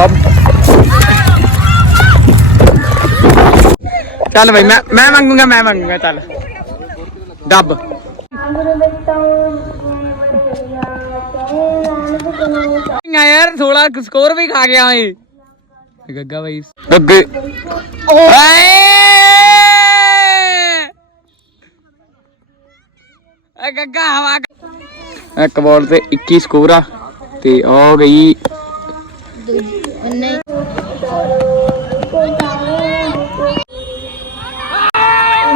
ਬਾਬ ਚੱਲ ਬਈ, ਮੈਂ ਮੈਂ ਮੰਗੂਗਾ ਮੈਂ ਮੰਗੂਗਾ, ਚੱਲ। ਦੱਬ। ਯਾਰ 16 ਸਕੋਰ ਵੀ ਖਾ ਗਿਆ ਓਏ। ਗੱਗਾ ਬਾਈ। ਗੱਗੇ। ਓਏ। ਗੱਗਾ ਹਵਾ। ਇੱਕ ਬਾਲ ਤੇ 21 ਸਕੋਰ ਆ, ਤੇ ਆ ਗਈ ਨਹੀਂ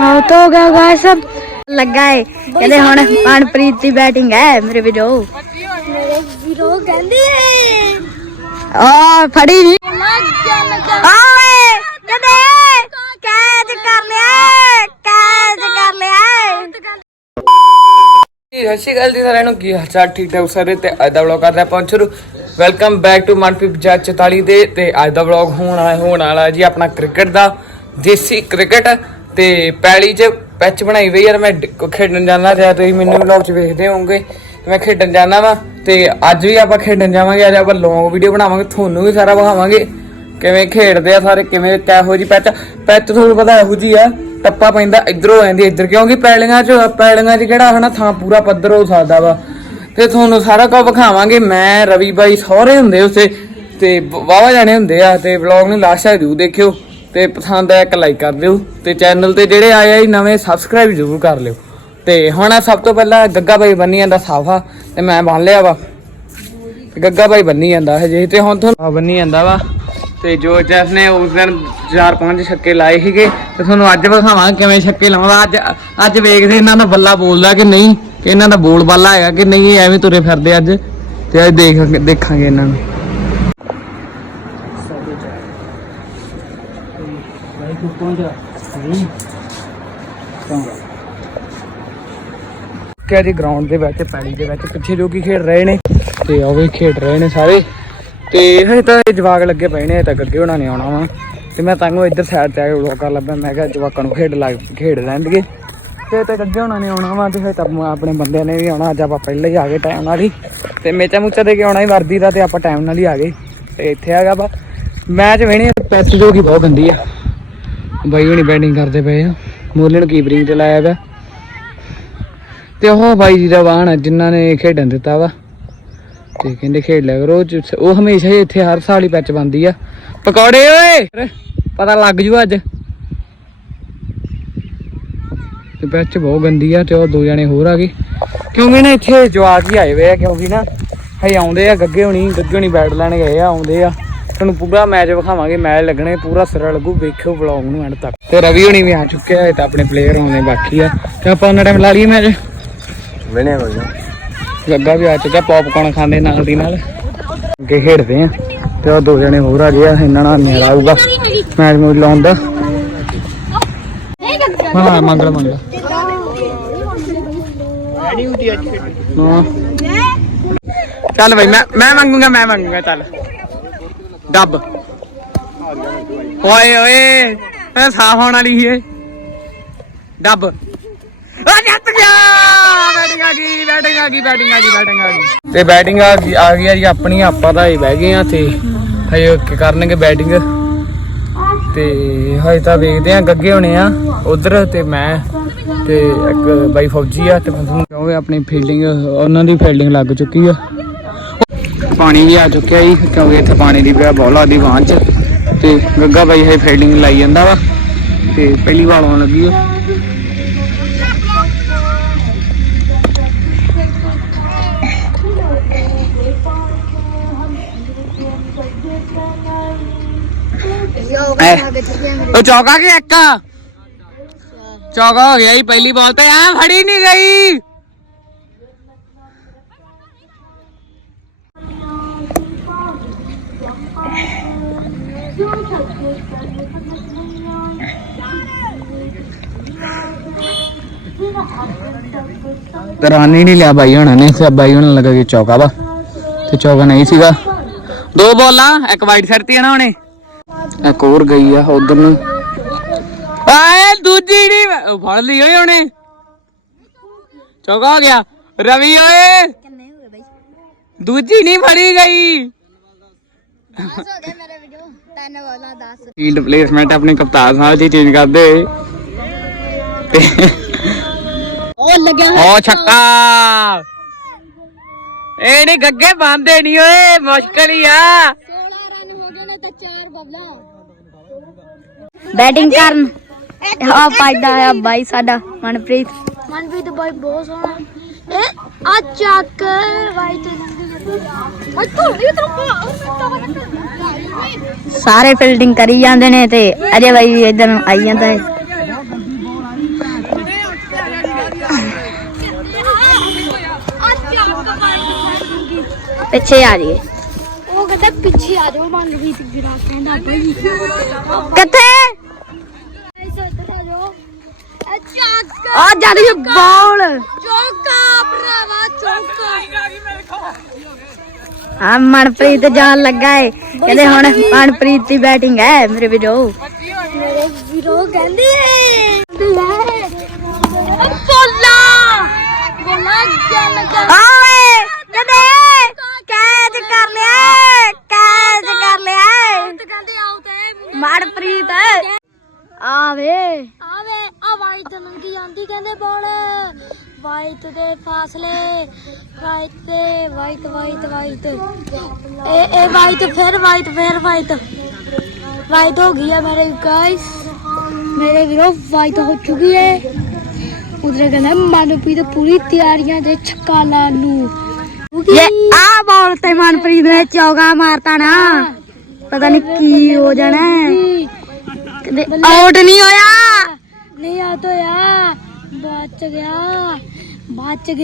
ਆਉ ਤੋ ਗਾ ਗਾਇਸ ਲੱਗਾ ਹੈ ਕਹਿੰਦੇ ਹੁਣ ਅਨਪ੍ਰੀਤ ਦੀ ਬੈਟਿੰਗ ਹੈ ਮੇਰੇ ਵੀਰੋ। ਮੇਰੇ ਵੀਰੋ ਕਹਿੰਦੇ ਆ ਫੜੀ ਨਹੀਂ। ਆਏ ਕਹਿੰਦੇ ਕੈਚ ਕਰ ਲਿਆ ਸਤਿ ਸ਼੍ਰੀ ਅਕਾਲ ਜੀ ਸਾਰਿਆਂ ਨੂੰ। ਕੀ ਹਾਲ ਚਾਲ? ਠੀਕ ਠਾਕ ਸਾਰੇ ਤੇ ਅੱਜ ਦਾ ਵਲੌਗ ਕਰਦੇ ਆਪਾਂ ਪਹੁੰਚ ਸ਼ੁਰੂ। ਵੈਲਕਮ ਬੈਕ ਟੂ ਮਨਪ੍ਰੀਤ ਜੱਜ 44 ਦੇ ਤੇ ਅੱਜ ਦਾ ਵਲੌਗ ਹੋਣ ਆ ਹੋਣ ਵਾਲਾ ਜੀ ਆਪਣਾ ਕ੍ਰਿਕਟ ਦਾ, ਦੇਸੀ ਕ੍ਰਿਕਟ ਤੇ ਪੈਲੀ 'ਚ ਪੈਚ ਬਣਾਈ ਹੋਈ ਯਾਰ ਮੈਂ ਖੇਡਣ ਜਾਣਾ ਤੇ ਤੁਸੀਂ ਮੈਨੂੰ ਵਲੌਗ 'ਚ ਵੇਖਦੇ ਹੋਵੋਗੇ ਮੈਂ ਖੇਡਣ ਜਾਣਾ ਵਾ। ਤੇ ਅੱਜ ਵੀ ਆਪਾਂ ਖੇਡਣ ਜਾਵਾਂਗੇ, ਅੱਜ ਆਪਾਂ ਲੌਂਗ ਵੀਡੀਓ ਬਣਾਵਾਂਗੇ, ਤੁਹਾਨੂੰ ਵੀ ਸਾਰਾ ਵਿਖਾਵਾਂਗੇ। ਕਿਵੇਂ ਖੇਡਦੇ ਆ ਸਾਰੇ, ਕਿਵੇਂ ਕਿਹੋ ਜੀ ਪੈਚ ਪੈਚ ਤੁਹਾਨੂੰ ਪਤਾ ਇਹੋ ਜੀ ਆ, ਟੱਪਾ ਪੈਂਦਾ ਇਧਰੋਂ ਆਂਦੀ ਇੱਧਰ, ਕਿਉਂਕਿ ਪੈਲੀਆਂ 'ਚ ਪੈਲੀਆਂ 'ਚ ਕਿਹੜਾ ਹਨਾ ਥਾਂ ਪੂਰਾ ਪੱਧਰ ਹੋ ਸਕਦਾ ਵਾ। ਤੇ ਤੁਹਾਨੂੰ ਸਾਰਾ ਕੁਝ ਵਿਖਾਵਾਂਗੇ, ਮੈਂ, ਰਵੀ ਬਾਈ ਸਹੁਰੇ ਹੁੰਦੇ ਉਸੇ ਤੇ ਵਾਵਾ ਜਾਣੇ ਹੁੰਦੇ ਆ, ਤੇ ਵਲੌਗ ਨੂੰ ਲਾਸਟ ਤੱਕ ਜ਼ਰੂਰ ਦੇਖਿਓ, ਤੇ ਪਸੰਦ ਆਇਆ ਇੱਕ ਲਾਈਕ ਕਰ ਦਿਓ, ਤੇ ਚੈਨਲ ਤੇ ਜਿਹੜੇ ਆਏ ਆ ਨਵੇਂ ਸਬਸਕ੍ਰਾਈਬ ਜ਼ਰੂਰ ਕਰ ਲਿਓ। ਤੇ ਹੁਣ ਸਭ ਤੋਂ ਪਹਿਲਾਂ ਗੱਗਾ ਬਾਈ ਬੰਨੀ ਜਾਂਦਾ ਸਾਫਾ, ਤੇ ਮੈਂ ਬੰਨ ਲਿਆ ਵਾ। ਗੱਗਾ ਭਾਈ ਬੰਨੀ ਜਾਂਦਾ ਹਜੇ, ਤੇ ਹੁਣ ਤੁਹਾਨੂੰ ਬੰਨੀ ਜਾਂਦਾ ਵਾ। ਤੇ ਜੋ ਜੈਸ ਨੇ ਉਸ ਦਿਨ ਚਾਰ ਪੰਜ ਛੱਕੇ ਲਾਏ ਸੀਗੇ, ਤੇ ਤੁਹਾਨੂੰ ਅੱਜ ਵਿਖਾਵਾਂ ਕਿਵੇਂ ਛੱਕੇ ਲਾਉਂਦਾ। ਅੱਜ ਅੱਜ ਵੇਖਦੇ ਇਹਨਾਂ ਦਾ ਬੱਲਾ ਬੋਲਦਾ ਕਿ ਨਹੀਂ, ਕਿ ਇਹਨਾਂ ਦਾ ਬੋਲ ਬੱਲਾ ਹੈਗਾ ਕਿ ਨਹੀਂ, ਇਹ ਐਵੇਂ ਤੁਰੇ ਫਿਰਦੇ ਅੱਜ। ਤੇ ਅੱਜ ਦੇਖ, ਦੇਖਾਂਗੇ ਇਹਨਾਂ ਨੂੰ। ਕਿ ਜੀ ਗਰਾਊਂਡ ਦੇ ਵਿੱਚ, ਪੈਲੀ ਦੇ ਵਿੱਚ, ਪਿੱਛੇ ਜੋ ਕੀ ਖੇਡ ਰਹੇ ਨੇ। ਤੇ ਉਹ ਵੀ ਖੇਡ ਰਹੇ ਨੇ ਸਾਰੇ। ਤੇ ਹਜੇ ਤਾਂ ਇਹ ਜਵਾਕ ਲੱਗੇ ਪਏ ਨੇ ਹਜੇ ਤੱਕ ਅੱਗੇ ਉਹਨਾਂ ਨੇ ਆਉਣਾ ਵਾ। ਤੇ ਮੈਂ ਤਾਂ ਇੱਧਰ ਸਾਈਡ ਤੇ ਆ ਕੇ ਵਲੋਗ ਕਰ ਲੱਗਾ, ਮੈਂ ਕਿਹਾ ਜਵਾਕਾਂ ਨੂੰ ਖੇਡ ਲੱਗ ਖੇਡ ਲੈਣਗੇ। ਤੇ ਤੱਕ ਅੱਗੇ ਉਹਨਾਂ ਨੇ ਆਉਣਾ ਵਾ, ਤੇ ਫਿਰ ਤਾਂ ਆਪਣੇ ਬੰਦਿਆਂ ਨੇ ਵੀ ਆਉਣਾ, ਅੱਜ ਆਪਾਂ ਪਹਿਲਾਂ ਹੀ ਆ ਗਏ ਟਾਈਮ ਨਾਲ ਹੀ। ਤੇ ਮੇਚਾ ਮੁੱਚਾ ਦੇ ਕੇ ਆਉਣਾ ਹੀ ਵਰਦੀ ਦਾ, ਤੇ ਆਪਾਂ ਟਾਈਮ ਨਾਲ ਹੀ ਆ ਗਏ। ਤੇ ਇੱਥੇ ਹੈਗਾ ਵਾ। ਮੈਚ ਵੇਣੇ ਪੈਸ ਜੋ ਕੀ ਬਹੁਤ ਗੰਦੀ ਆ। ਬਾਈ ਹੁਣੀ ਬੈਟਿੰਗ ਕਰਦੇ ਪਏ ਆ। ਮੋਲੇ ਨੂੰ ਕੀਪਰਿੰਗ ਤੇ ਲਾਇਆ ਵਾ। ਤੇ ਉਹ ਬਾਈ ਜੀ ਦਾ ਵਾਹਨ ਆ, ਜਿਨ੍ਹਾਂ ਨੇ ਖੇਡਣ ਦਿੱਤਾ ਵਾ। ਤੇ ਕਹਿੰਦੇ ਖੇਡ ਲਿਆ ਕਰੋ, ਉਹ ਹਮੇਸ਼ਾ ਹੀ ਇੱਥੇ ਹਰ ਸਾਲ ਹੀ ਪੈਚ ਬੰਦੀ ਆ। ਪਕੌੜੇ ਓਏ! ਪਤਾ ਲੱਗ ਜੂ ਅੱਜ। ਤੇ ਪੈਚ ਬਹੁਤ ਗੰਦੀ ਆ ਤੇ ਉਹ ਦੋ ਜਣੇ ਹੋਰ ਆ ਗਏ। ਕਿਉਂਕਿ ਨਾ ਇੱਥੇ ਜਵਾਕ ਹੀ ਆਏ ਹੋਏ ਆ, ਕਿਉਂਕਿ ਨਾ ਹਈ ਆਉਂਦੇ ਆ, ਗੱਗੇ ਹੋਣੀ ਗੱਗੇ ਹੋਣੀ ਬੈਟ ਲੈਣ ਗਏ ਆ, ਆਉਂਦੇ ਆ। ਤੁਹਾਨੂੰ ਪੂਰਾ ਮੈਚ ਵਿਖਾਵਾਂਗੇ, ਮੈਚ ਲੱਗਣੇ, ਪੂਰਾ ਸਿਰਾ ਲੱਗੂ, ਵੇਖਿਓ ਵਲੌਗ ਨੂੰ ਐਂਡ ਤੱਕ। ਤੇ ਰਵੀ ਹੋਣੀ ਵੀ ਆ ਚੁੱਕਿਆ ਆ ਤਾਂ ਆਪਣੇ ਪਲੇਅਰ ਆਉਂਦੇ ਬਾਕੀ ਆ। ਤੇ ਆਪਾਂ ਉਹਨਾਂ ਟਾਈਮ ਲਾ ਲਈਏ ਮੈਚ। ਵੇਣੇ ਕੋਈ ਨਾ ਗੱਗਾ ਵੀ ਆ ਚੁੱਕਾ ਪੌਪਕਾਰਨ ਖਾਂਦੇ ਨਾਲ ਦੀ ਨਾਲ। ਅੱਗੇ ਖੇਡਦੇ ਆ, ਤੇ ਉਹ ਦੋ ਜਣੇ ਹੋਰ ਆ ਗਏ ਆ, ਇਹਨਾਂ ਨਾਲ ਨਜ਼ਾਰਾ ਆਊਗਾ ਮੈਚ ਨੂੰ ਲਾਉਣ ਦਾ। ਹਾਂ, ਮੰਗਲ ਮੰਗਲ। ਹਾਂ। ਚੱਲ ਬਈ, ਮੈਂ ਮੈਂ ਮੰਗੂਗਾ ਮੈਂ ਮੰਗੂਗਾ, ਚੱਲ। ਦੱਬ। ਓਏ ਓਏ, ਇਹ ਸਾਫ਼ ਹੋਣ ਵਾਲੀ ਸੀ ਇਹ। ਆ ਜਿੱਤ ਬੈਟਿੰਗ ਆ ਗਈ ਬੈਟਿੰਗ ਆ ਗਈ ਬੈਟਿੰਗ ਆ ਗਈ ਬੈਟਿੰਗ ਆ ਗਈ ਤੇ ਬੈਟਿੰਗ ਆ ਗਈ ਆ ਗਈ ਆ ਜੀ ਆਪਣੀ, ਆਪਾਂ ਤਾਂ ਹੀ ਬਹਿ ਗਏ ਆ ਤੇ ਹਜੇ ਕਰਨਗੇ ਬੈਟਿੰਗ? ਤੇ ਹਜੇ ਤਾਂ ਵੇਖਦੇ ਆ ਗੱਗੇ ਹੋਣੇ ਆ, ਉਧਰ ਤੇ ਮੈਂ ਤੇ ਇੱਕ ਬਾਈ ਫੌਜੀ ਆ, ਤੇ ਮੈਂ ਤੁਹਾਨੂੰ ਕਹੋਗੇ ਆਪਣੀ ਫੀਲਡਿੰਗ ਉਹਨਾਂ ਦੀ ਫੀਲਡਿੰਗ ਲੱਗ ਚੁੱਕੀ ਆ। ਪਾਣੀ ਵੀ ਆ ਚੁੱਕਿਆ ਜੀ, ਕਿਉਂਕਿ ਇੱਥੇ ਪਾਣੀ ਦੀ ਪਿਆ ਬੋਲਾ ਦੀ ਵਾਂਚ ਤੇ ਗੱਗਾ ਬਾਈ ਹਜੇ ਫੀਲਡਿੰਗ ਲਾਈ ਜਾਂਦਾ ਵਾ, ਤੇ ਪਹਿਲੀ ਵਾਰ ਆਉਣ ਲੱਗੀ ਆ। ਉਹ ਚੌਕਾ ਕਿ ਇੱਕ? ਚੌਕਾ ਹੋ ਗਿਆ ਜੀ, ਪਹਿਲੀ ਬਾਲ ਤੇ ਐ ਫੜੀ ਨਹੀਂ ਗਈ। ਰਾਨੀ ਨਹੀਂ ਲਿਆ ਬਾਈ ਹੋਣਾ ਨੇ ਸੇ ਬਾਈ ਹੋਣਾ ਲੱਗਾ ਕਿ ਚੌਕਾ ਵਾ। ਤੇ ਚੌਕਾ ਨਹੀਂ ਸੀਗਾ। ਦੋ ਬੋਲਾਂ, ਇੱਕ ਵਾਈਟ ਸਰਤੀ ਨਾ ਉਹਨੇ। ਇੱਕ ਹੋਰ ਗਈ ਆ ਉਧਰ ਨੂੰ। ਆਏ ਦੂਜੀ ਨਹੀਂ ਫੜ ਲਈ ਓਏ ਉਹਨੇ। ਚੌਕਾ ਹੋ ਗਿਆ। ਰਵੀ ਓਏ। ਕਿੰਨੇ ਬਾਈ? ਦੂਜੀ ਨਹੀਂ ਫੜੀ ਗਈ। ਹੋ ਗਿਆ ਮੇਰੇ ਵੀਡੀਓ ਤੈਨੂੰ ਬੋਲਾਂ 10 ਫੀਲਡ ਪਲੇਸਮੈਂਟ ਆਪਣੇ ਕਪਤਾਨ ਸਾਹਿਬ ਜੀ ਚੇਂਜ ਕਰਦੇ। ਉਹ ਲੱਗਿਆ ਓ ਛੱਕਾ। ਇਹ ਨਹੀਂ ਗੱਗੇ ਬੰਦੇ ਨਹੀਂ ਓਏ ਮੁਸ਼ਕਲ ਹੀ ਆ। 16 ਰਨ ਹੋ ਗਏ ਨੇ ਤੇ 4 ਬਬਲਾ ਬੈਟਿੰਗ ਕਰਨ। ਆ ਪਾਇਦਾ ਆ ਬਾਈ ਸਾਡਾ ਮਨਪ੍ਰੀਤ। ਮਨਪ੍ਰੀਤ ਬਾਈ ਬਹੁਤ ਸੋਹਣਾ। ਇਹ ਆ ਚੱਕ। ਬਾਈ ਤੇ ਸਾਰੇ ਫੀਲਡਿੰਗ ਕਰੀ ਜਾਂਦੇ ਨੇ ਤੇ ਅਜੇ ਬਾਈ ਇਧਰ ਨੂੰ ਆਈ ਜਾਂਦਾ ਹੈ ਪਿੱਛੇ ਆ ਉਹ ਕਹਿੰਦਾ ਪਿੱਛੇ ਆ ਜਾਓ ਮਨਵੀਤ ਗਿਰਾ ਕਹਿੰਦਾ ਬਈ ਕਿੱਥੇ? ਐਸਾ ਇੱਧਰ ਆ ਜਾਓ। ਇਹ ਚੱਕ ਆ ਜਾਂਦੀ ਬਾਲ। ਚੌਕਾ ਭਰਾਵਾ ਚੌਕਾ। ਹਾਂ ਮਨਪ੍ਰੀਤ ਜਾਣ ਲੱਗਾ ਏ। ਕਹਿੰਦੇ ਹੁਣ ਮਨਪ੍ਰੀਤ ਦੀ ਬੈਟਿੰਗ ਹੈ ਮੇਰੇ ਵੀਰੋ। ਮੇਰੇ ਵੀਰੋ ਕਹਿੰਦੇ ਲੈ। ਬੋਲਾ। ਬੋਲਾ ਜਨ ਕਰ ਆਏ ਕਹਿੰਦੇ ਕੈਚ ਕਰ ਲਿਆ ਕੈਚ ਕਰ ਲਿਆ ਕਹਿੰਦੇ ਆਉ ਤੇ ਮਨਪ੍ਰੀਤ ਆਵੇ ਆਵੇ ਆ ਵਾਈਟ ਨੰਗੀ ਜਾਂਦੀ ਕਹਿੰਦੇ ਬੋਲ ਵਾਈਟ ਦੇ ਫਾਸਲੇ ਵਾਈਟ ਤੇ ਵਾਈਟ ਵਾਈਟ ਵਾਈਟ ਇਹ ਇਹ ਵਾਈਟ ਫਿਰ ਵਾਈਟ ਫਿਰ ਵਾਈਟ ਵਾਈਟ ਹੋ ਗਈ ਹੈ ਮੇਰੇ ਗਾਇਸ ਮੇਰੇ ਵੀਰੋ ਵਾਈਟ ਹੋ ਚੁੱਕੀ ਹੈ ਉਧਰ ਕਹਿੰਦਾ ਮਨਪ੍ਰੀਤ ਪੂਰੀ ਤਿਆਰੀਆਂ ਦੇ ਛੱਕਾ ਲਾਉਣ ਨੂੰ ਇਹ ਆ ਬਾਲ ਤੇ ਮਨਪ੍ਰੀਤ ਨੇ ਚੌਗਾ ਮਾਰਤਾ ਨਾ ਪਤਾ ਨਹੀਂ ਕੀ ਹੋ ਜਾਣਾ ਹੈ। ਕਹਿੰਦੇ ਆਊਟ ਨਹੀਂ ਹੋਇਆ ਨਹੀਂ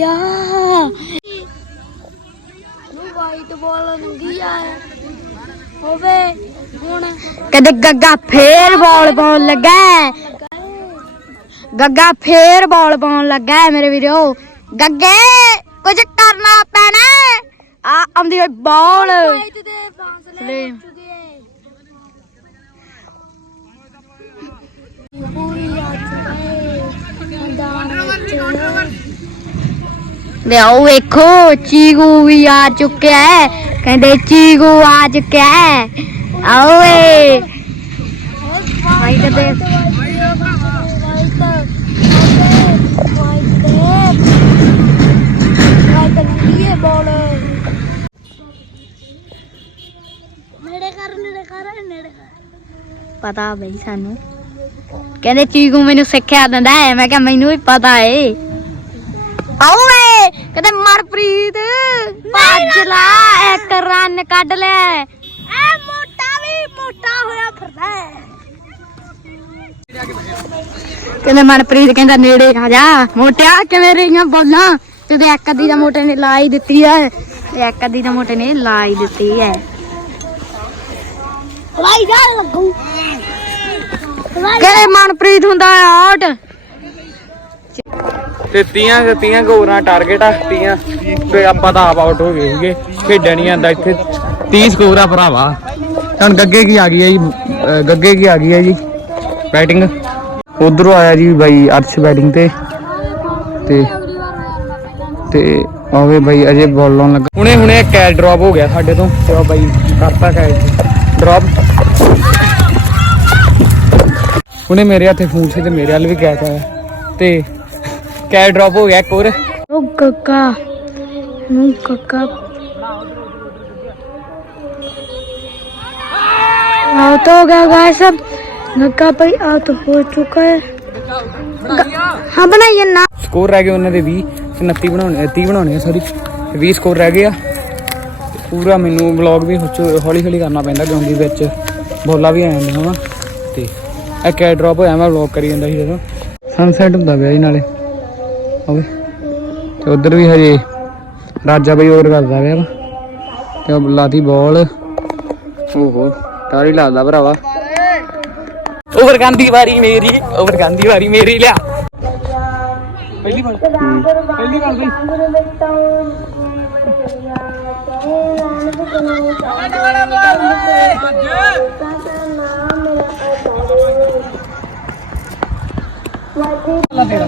ਆ ਵਾਈਟ ਬਾਲ ਨੰਗੀ ਆ ਹੋਵੇ ਹੁਣ ਕਹਿੰਦੇ ਗੱਗਾ ਫੇਰ ਬਾਲ ਪਾਉਣ ਲੱਗਾ ਹੈ। ਗੱਗਾ ਫੇਰ ਬਾਲ ਪਾਉਣ ਲੱਗਾ ਹੈ ਮੇਰੇ ਵੀਰੋ ਗੱਗੇ ਕੁਝ ਕਰਨਾ ਪੈਣਾ ਹੈ। ਆ ਆਉਂਦੀ ਹੋਈ ਬਾਲ ਵਾਈਟ ਦੇ ਫਾਸਲੇ ਸਲੀਮ। ਹੋ ਚੁੱਕੇ ਪੂਰੀ ਆ ਚੁੱਕੇ ਮੈਦਾਨ ਵਿੱਚ ਲਿਆਓ ਵੇਖੋ, ਚੀਗੂ ਵੀ ਆ ਚੁੱਕਿਆ ਹੈ। ਕਹਿੰਦੇ ਚੀਗੂ ਆ ਚੁੱਕਿਆ ਹੈ। ਆਓ ਏ। ਭਾਈ ਕਦੇ ਪਤਾ ਬਈ ਸਾਨੂੰ। ਕਹਿੰਦੇ ਚੀਗੂ ਮੈਨੂੰ ਸਿੱਖਿਆ ਦਿੰਦਾ ਹੈ। ਮੈਂ ਕਿਹਾ ਮੈਨੂੰ ਵੀ ਪਤਾ ਏ। ਏ ਕਹਿੰਦੇ ਮਨਪ੍ਰੀਤ ਭੱਜ ਲਾ ਇੱਕ ਰਨ ਕੱਢ ਲੈ। ਐ ਮੋਟਾ ਵੀ ਮੋਟਾ ਹੋਇਆ ਫਿਰਦਾ ਕਹਿੰਦੇ ਮਨਪ੍ਰੀਤ ਕਹਿੰਦਾ ਨੇੜੇ ਆ ਜਾ। ਮੋਟਿਆ ਕਿਵੇਂ ਰਹੀਆਂ ਬੋਲਾਂ? ਤੇ ਇੱਕ ਅੱਧੀ ਦਾ ਮੋਟੇ ਨੇ ਲਾ ਹੀ ਦਿੱਤੀ ਤੇ ਇੱਕ ਅੱਧੀ ਦਾ ਮੋਟੇ ਨੇ ਲਾ ਹੀ ਦਿੱਤੀ ਲੱਗੂ। ਕਹਿੰਦੇ ਮਨਪ੍ਰੀਤ ਹੁੰਦਾ ਆਊਟ। ਤੇ 30 ਤੇ 30 ਗੋਰਾਂ ਟਾਰਗੇਟ ਆ 30 ਤੇ ਆਪਾਂ ਤਾਂ ਆਪ ਆਊਟ ਹੋ ਗਏ ਸੀਗੇ। ਖੇਡਣ ਨਹੀਂ ਆਂਦਾ ਇੱਥੇ। 30 ਸਕੋਰ ਆ ਭਰਾਵਾ। ਹੁਣ ਗੱਗੇ ਕੀ ਆ ਗਈ ਹੈ ਜੀ? ਗੱਗੇ ਕੀ ਆ ਗਈ ਹੈ ਜੀ? ਬੈਟਿੰਗ ਉਧਰੋਂ ਆਇਆ ਜੀ ਬਾਈ ਅਰਸ਼ ਬੈਟਿੰਗ ਤੇ। ਤੇ ਤੇ ਆਵੇ ਬਾਈ ਅਜੇ ਬੋਲ ਲਾਉਣ ਲੱਗਾ। ਹੁਣੇ ਹੁਣੇ ਕੈਚ ਡ੍ਰੌਪ ਹੋ ਗਿਆ ਸਾਡੇ ਤੋਂ। ਤੇ ਉਹ ਬਾਈ ਕਰਤਾ ਕੈਚ ਡ੍ਰੌਪ ਹੁਣੇ ਮੇਰੇ ਹੱਥੇ ਫੋਨ ਸੀ ਤੇ ਮੇਰੇ ਵੱਲ ਵੀ ਕੈਚ ਆਇਆ ਤੇ ਕੈਚ ਡ੍ਰੌਪ ਹੋ ਗਿਆ ਇੱਕ ਹੋਰ ਉਹ ਕੱਕਾ ਨੂੰ ਕੱਕਾ आउट हो गया गाइस सब गक्का भाई आउट हो चुका है हाँ बनाइए ना ਸਕੋਰ ਰਹਿ ਗਏ ਉਹਨਾਂ ਦੇ 20 ਤੇ 29 ਬਣਾਉਣੇ 30 ਬਣਾਉਣੇ ਆ ਸੌਰੀ 20 ਸਕੋਰ ਰਹਿ ਗਏ ਆ ਤੇ ਪੂਰਾ ਮੈਨੂੰ ਵਲੌਗ ਵੀ ਹੌਲੀ ਹੌਲੀ ਕਰਨਾ ਪੈਂਦਾ ਕਿਉਂਕਿ ਵਿੱਚ ਬੋਲਾਂ ਵੀ ਆ ਜਾਂਦੀਆਂ ਵਾ ਤੇ ਇਹ ਕੈਟ ਡ੍ਰੌਪ ਹੋਇਆ ਮੈਂ ਵਲੌਗ ਕਰੀ ਜਾਂਦਾ ਸੀ ਜਦੋਂ ਸਨਸੈਟ ਹੁੰਦਾ ਪਿਆ ਜੀ ਨਾਲੇ ਹੋਵੇ ਤੇ ਉਧਰ ਵੀ ਹਜੇ ਰਾਜਾ ਬਈ ਓਵਰ ਕਰਦਾ ਪਿਆ ਤੇ ਉਹ ਲਾਤੀ ਬਾਲ। ਓਹੋ ਟਾਰੀ ਲਾਦਾ ਭਰਾਵਾ। ਓਵਰ ਗਾਂਧੀ ਵਾਰੀ ਮੇਰੀ ਓਵਰ ਗਾਂਧੀ ਵਾਰੀ ਮੇਰੀ ਲਿਆ। ਪਹਿਲੀ ਵਾਰ। ਪਹਿਲੀ ਵਾਰ ਬਈ। ਲਾ ਤੇਰਾ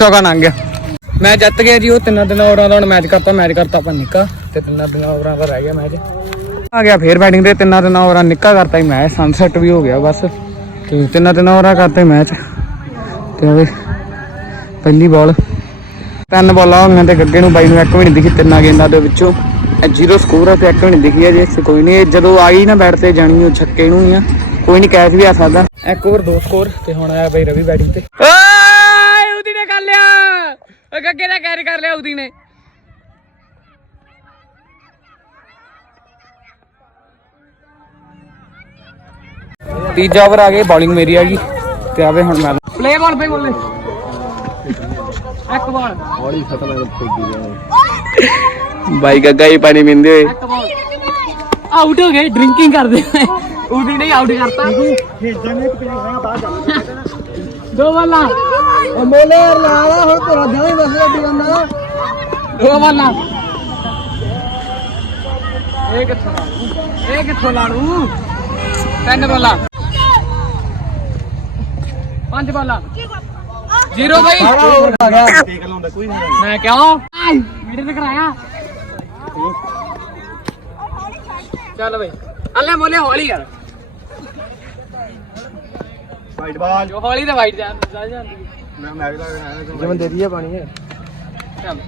ਚੌਕਾ ਲੰਘ ਗਿਆ। ਮੈਂ ਜਿੱਤ ਗਿਆ ਜੀ, ਉਹ ਤਿੰਨਾਂ ਦਿਨਾਂ ਓਵਰਾਂ ਦਾ ਹੁਣ ਮੈਚ ਕਰਤਾ ਮੈਚ ਕਰਤਾ ਆਪਾਂ ਨਿੱਕਾ, ਤੇ ਤਿੰਨਾਂ ਦਿਨਾਂ ਓਵਰਾਂ ਦਾ ਰਹਿ ਗਿਆ ਮੈਚ ਆ ਗਿਆ ਫੇਰ ਬੈਟਿੰਗ ਦੇ ਤਿੰਨਾਂ ਦਿਨਾਂ ਓਵਰਾਂ ਨਿੱਕਾ ਕਰਤਾ ਹੀ ਮੈਚ ਸਨਸੈਟ ਵੀ ਹੋ ਗਿਆ ਬਸ। ਤੇ ਤਿੰਨਾਂ ਦਿਨਾਂ ਓਵਰਾਂ ਕਰਤਾ ਮੈਚ ਤੇ ਆਵੇ ਪਹਿਲੀ ਬਾਲ ਤਿੰਨ ਬਾਲਾਂ ਹੋਈਆਂ ਤੇ ਗੱਗੇ ਨੂੰ ਬਾਈ ਨੂੰ ਇੱਕ ਵੀ ਨਹੀਂ ਦਿਖੀ, ਤਿੰਨਾਂ ਗੇਂਦਾਂ ਦੇ ਵਿੱਚੋਂ। ਜ਼ੀਰੋ ਸਕੋਰ ਆ ਤੇ ਇੱਕ ਵੀ ਨਹੀਂ ਦਿਖੀ ਹੈ ਜੀ ਕੋਈ ਨਹੀਂ ਜਦੋਂ ਆਈ ਨਾ ਬੈਟ ਤੇ ਜਾਣੀ ਉਹ ਛੱਕੇ ਨੂੰ ਹੀ ਆ। ਕੋਈ ਨਹੀਂ ਕੈਚ ਵੀ ਆ ਸਕਦਾ। ਇੱਕ ਓਵਰ ਦੋ ਸਕੋਰ ਤੇ ਹੁਣ ਆਇਆ ਬਾਈ ਰਵੀ ਬੈਟਿੰਗ ਤੇ ਓਏ ਉਦੀ ਨੇ ਕਰ ਲਿਆ ਓ ਗੱਗੇ ਦਾ ਕੈਰੀ ਕਰ ਲਿਆ ਉਦੀ ਨੇ। ਤੀਜਾ ਓਵਰ ਆ ਗਿਆ ਬੋਲਿੰਗ ਮੇਰੀ ਆ ਗਈ। ਤੇ ਆਵੇ ਹੁਣ ਮੈਂ ਪਲੇ ਬਾਲ ਪੇ ਬੋਲੇ ਇੱਕ ਬਾਲ ਖਤਮ ਹੈ ਫੇਗੀ ਜਾਏ ਬਾਈ ਗੱਗਾ ਹੀ ਪਾਣੀ ਪੀਂਦੇ ਹੋਏ। ਆਊਟ ਹੋ ਗਏ ਡਰਿੰਕਿੰਗ ਕਰਦੇ ਉਦੀ ਨਹੀਂ ਆਊਟ ਕਰਤਾ। ਦੋ ਬਾਲਾਂ। ਉਹ ਮੋਲੇ ਲਾਲਾ ਹੁਣ ਤੇਰਾ ਜਾਈ ਦੱਸ ਅੱਡੀ ਦੋ ਬਾਲਾਂ ਇਹ ਕਿੱਥੋਂ ਲਾੜੂ ਇਹ ਕਿੱਥੋਂ ਲਾੜੂ ਤਿੰਨ ਬਾਲਾਂ ਪੰਜ ਬਾਲਾਂ ਜ਼ੀਰੋ ਬਾਈ। ਆ ਗਿਆ ਟੇਕ ਲਾਉਂਦਾ ਕੋਈ ਨਹੀਂ ਮੈਂ ਕਿਉਂ? ਵੀਡੀਓ ਤੇ ਕਰਾਇਆ। ਚੱਲ ਬਈ। ਅੱਲੇ ਮੋਲੇ ਹੌਲੀ ਯਾਰ ਵਾਈਟ ਬਾਲ ਜੋ ਹੌਲੀ ਤੇ ਵਾਈਟ ਜਾ ਜਾਂਦੀ। ਮੈਂ ਮੈਚ ਲਾ ਰਿਹਾ ਜਿਵੇਂ ਦੇ ਦਈਏ ਪਾਣੀ। ਚੱਲ।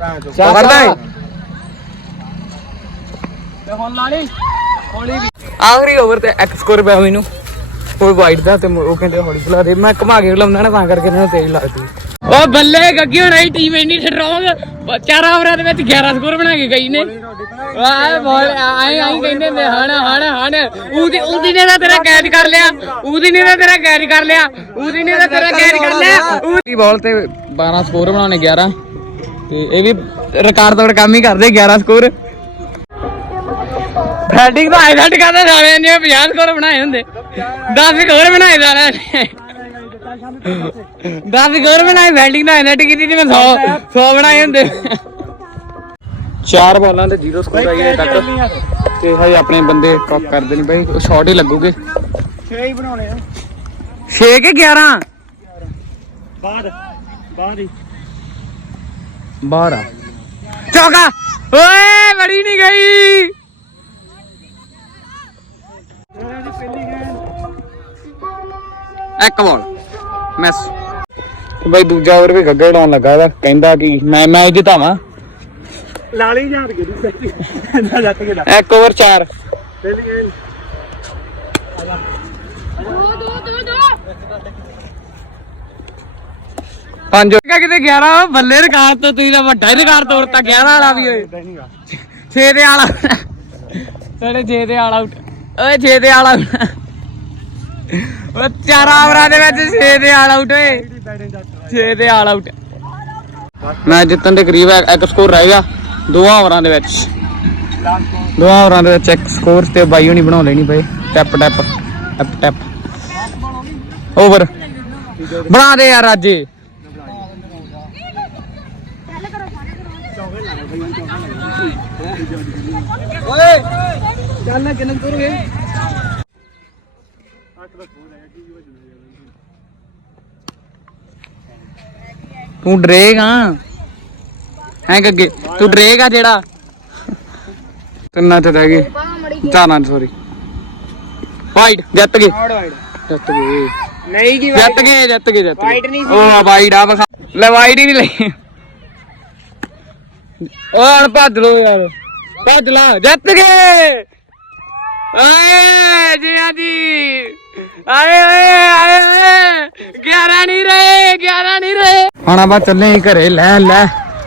ਭੈਣ ਚੋ ਕਰਦਾ ਹੈ ਤੇ ਹੁਣ ਲਾ ਲਈ। ਹੌਲੀ ਵੀ। ਆਖਰੀ ਓਵਰ ਤੇ ਇੱਕ ਸਕੋਰ ਪਿਆ ਮੈਨੂੰ। ਕੋਈ ਵਾਈਟ ਦਾ ਤੇ ਉਹ ਕਹਿੰਦੇ ਹੌਲੀ ਚਲਾ ਦੇ। ਮੈਂ ਘੁਮਾ ਕੇ ਲਾਉਂਦਾ ਨਾ ਤਾਂ ਕਰਕੇ ਇਹਨਾਂ ਨੂੰ ਤੇਜ਼ ਲੱਗਦੀ ਓ ਬੱਲੇ ਗੱਗੀ ਹੁਣ ਇਹ ਟੀਮ ਇੰਨੀ ਸਟਰੋਂਗ ਚਾਰ ਓਵਰਾਂ ਦੇ ਵਿੱਚ 11 ਸਕੋਰ ਬਣਾ ਕੇ ਗਈ ਨੇ। ਆਏ ਬੋਲ ਆਏ ਆਈ ਕਹਿੰਦੇ ਨੇ ਹਣ ਹਣ ਹਣ। ਉਹਦੀ ਉਹਦੀ ਨੇ ਤਾਂ ਤੇਰਾ ਕੈਚ ਕਰ ਲਿਆ। ਉਹਦੀ ਨੇ ਤਾਂ ਤੇਰਾ ਕੈਚ ਕਰ ਲਿਆ। ਉਹਦੀ ਨੇ ਤਾਂ ਤੇਰਾ ਕੈਚ ਕਰ ਲਿਆ। ਉਹਦੀ ਬਾਲ ਤੇ 12 ਸਕੋਰ ਬਣਾਉਣੇ 11 ਤੇ ਇਹ ਵੀ ਰਿਕਾਰਡ ਤੋੜ ਕੰਮ ਹੀ ਕਰਦੇ 11 ਸਕੋਰ। ਬੈਟਿੰਗ ਤਾਂ ਹਾਈਲਾਈਟ ਕਰਦੇ ਸਾਲਿਆਂ ਨੇ 50 ਸਕੋਰ ਬਣਾਏ ਹੁੰਦੇ। 10 ਸਕੋਰ ਬਣਾਏ ਸਾਲਿਆਂ ਨੇ। 10 ਸਕੋਰ ਬਣਾਏ ਬੈਟਿੰਗ ਤਾਂ ਹਾਈਲਾਈਟ ਕੀਤੀ ਜਿਵੇਂ 100 100 ਬਣਾਏ ਹੁੰਦੇ। ਚਾਰ ਬਾਲਾਂ ਤੇ 0 ਸਕੋਰ ਆਈ ਹੈ ਤੱਕ। ਤੇ ਹਜੇ ਆਪਣੇ ਬੰਦੇ ਟੌਪ ਕਰਦੇ ਨਹੀਂ ਬਾਈ ਸ਼ਾਟ ਹੀ ਲੱਗੂਗੇ। 6 ਹੀ ਬਣਾਉਣੇ ਆ। 6 ਕਿ 11 ਬਾਅਦ ਬਾਅਦ ਹੀ। ਬਾਹਰ ਆ ਚੌਕਾ ਓਏ ਬੜੀ ਨਹੀਂ ਗਈ ਇੱਕ ਬਾਲ ਮਿਸ ਬਈ ਦੂਜਾ ਓਵਰ ਵੀ ਗੱਗੇ ਉਡਾਉਣ ਲੱਗਾ ਵਾ ਕਹਿੰਦਾ ਕਿ ਮੈਂ ਮੈਚ ਜਿਤਾਵਾਂ ਲਾਲੀ ਯਾਰ ਗਈ ਨਾ ਜੱਟ ਕੇ ਇੱਕ ਓਵਰ 4 ਪਹਿਲੀ ਗੇਂਦ ਪੰਜ ਕਿਤੇ 11 ਬੱਲੇ ਰਿਕਾਰਡ ਤੋਂ ਤੁਸੀਂ ਤਾਂ ਵੱਡਾ ਹੀ ਰਿਕਾਰਡ ਤੋੜਤਾ 11 ਵਾਲਾ ਵੀ ਓਏ। 6 ਦੇ ਆਲਾ ਸਾਡੇ 6 ਦੇ ਆਊਟ ਓਏ 6 ਦੇ ਆਊਟ ਉਹ ਚਾਰ ਓਵਰਾਂ ਦੇ ਵਿੱਚ 6 ਦੇ ਆਲ ਆਊਟ ਓਏ। 6 ਦੇ ਆਲ ਆਊਟ ਮੈਂ ਜਿੱਤਣ ਦੇ ਕਰੀਬ ਹੈ ਇੱਕ ਸਕੋਰ ਰਹਿ ਗਿਆ ਦੋਵਾਂ ਓਵਰਾਂ ਦੇ ਵਿੱਚ। ਦੋਵਾਂ ਓਵਰਾਂ ਦੇ ਵਿੱਚ ਇੱਕ ਸਕੋਰ ਤੇ ਬਾਈ ਹੁਣੀ ਬਣਾ ਲੈਣੀ ਪਏ। Tap tap. Tap tap. Over. ਬਣਾ ਦੇ ਯਾਰ ਅੱਜ। ਚੱਲ ਨਾ ਕਿੰਨੇ ਸਕੋਰ ਗਏ। ਤੂੰ ਡਰੇਗਾ ਗੱਗੇ ਤੂੰ ਡਰੇਗਾ ਜਿਹੜਾ। ਤਿੰਨਾਂ ਰਹਿ ਗਏ। ਚਾਰਾਂ ਸੋਰੀ ਵਾਈਟ ਜਿੱਤ ਗਏ। ਜਿੱਤ ਗਏ। ਨਹੀਂ ਕੀ ਜਿੱਤ ਗਏ ਜਿੱਤ ਗਏ ਜਿੱਤ White ਨਹੀਂ ਸੀ। ਉਹ ਵਾਈਟ ਆ ਬਖਾ ਲੈ ਵਾਈਟ ਹੀ ਨਹੀਂ ਲਈ। ਉਹ ਹਣ ਭੱਜ ਲੋ ਯਾਰ। ਭੱਜ ਲਾ ਜਿੱਤ ਗਏ। ਆਏ ਜੀ ਜੀ ਆਏ ਆਏ ਆਏ ਆਏ। 11 ਨਹੀਂ ਰਹੇ 11 ਨਹੀਂ ਰਹੇ। ਹੁਣ ਆਪਾਂ ਚੱਲੇ ਆਂ ਘਰੇ ਲੈ ਲੈ।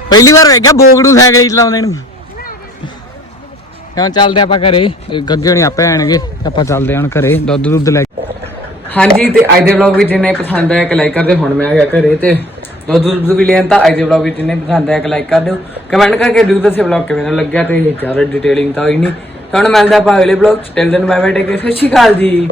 ਪਹਿਲੀ ਵਾਰ ਵੇਖਿਆ ਬੋਗੜੂ ਸਾਈਕਲ ਹੀ ਚਲਾਉਂਦੇ ਨੂੰ। ਕਿਉਂ ਚੱਲਦੇ ਆਪਾਂ ਘਰੇ? ਗੱਗੇ ਹੋਣੀ ਆਪੇ ਆਣਗੇ ਆਪਾਂ ਚੱਲਦੇ ਹਾਂ ਹੁਣ ਘਰੇ ਦੁੱਧ ਦੁੱਧ ਲੈ ਕੇ। ਹਾਂਜੀ ਤੇ ਅੱਜ ਦੇ ਵਲੌਗ ਵਿੱਚ ਜਿੰਨੇ ਪਸੰਦ ਆਇਆ ਇੱਕ ਲਾਈਕ ਕਰ ਹੁਣ ਮੈਂ ਆ ਗਿਆ ਘਰੇ ਤੇ ਦੁੱਧ ਦੁੱਧ ਵੀ ਲੈਣ ਤਾਂ ਅੱਜ ਦੇ ਵਲੌਗ ਵਿੱਚ ਜਿੰਨੇ ਪਸੰਦ ਆਇਆ ਕਿ ਲਾਈਕ ਕਰ ਦਿਓ। ਕਮੈਂਟ ਕਰਕੇ ਜਰੂਰ ਦੱਸਿਓ ਵਲੌਗ ਕਿਵੇਂ ਦਾ ਲੱਗਿਆ ਤੇ ਜ਼ਿਆਦਾ ਡਿਟੇਲਿੰਗ ਤਾਂ ਹੋਈ ਨਹੀਂ। ਤਾਂ ਹੁਣ ਮਿਲਦਾ ਆਪਾਂ ਅਗਲੇ ਵਲੌਗ ਚ। ਟਿਲ ਦਿਨ bye bye take Sat Shri ਅਕਾਲ ਜੀ।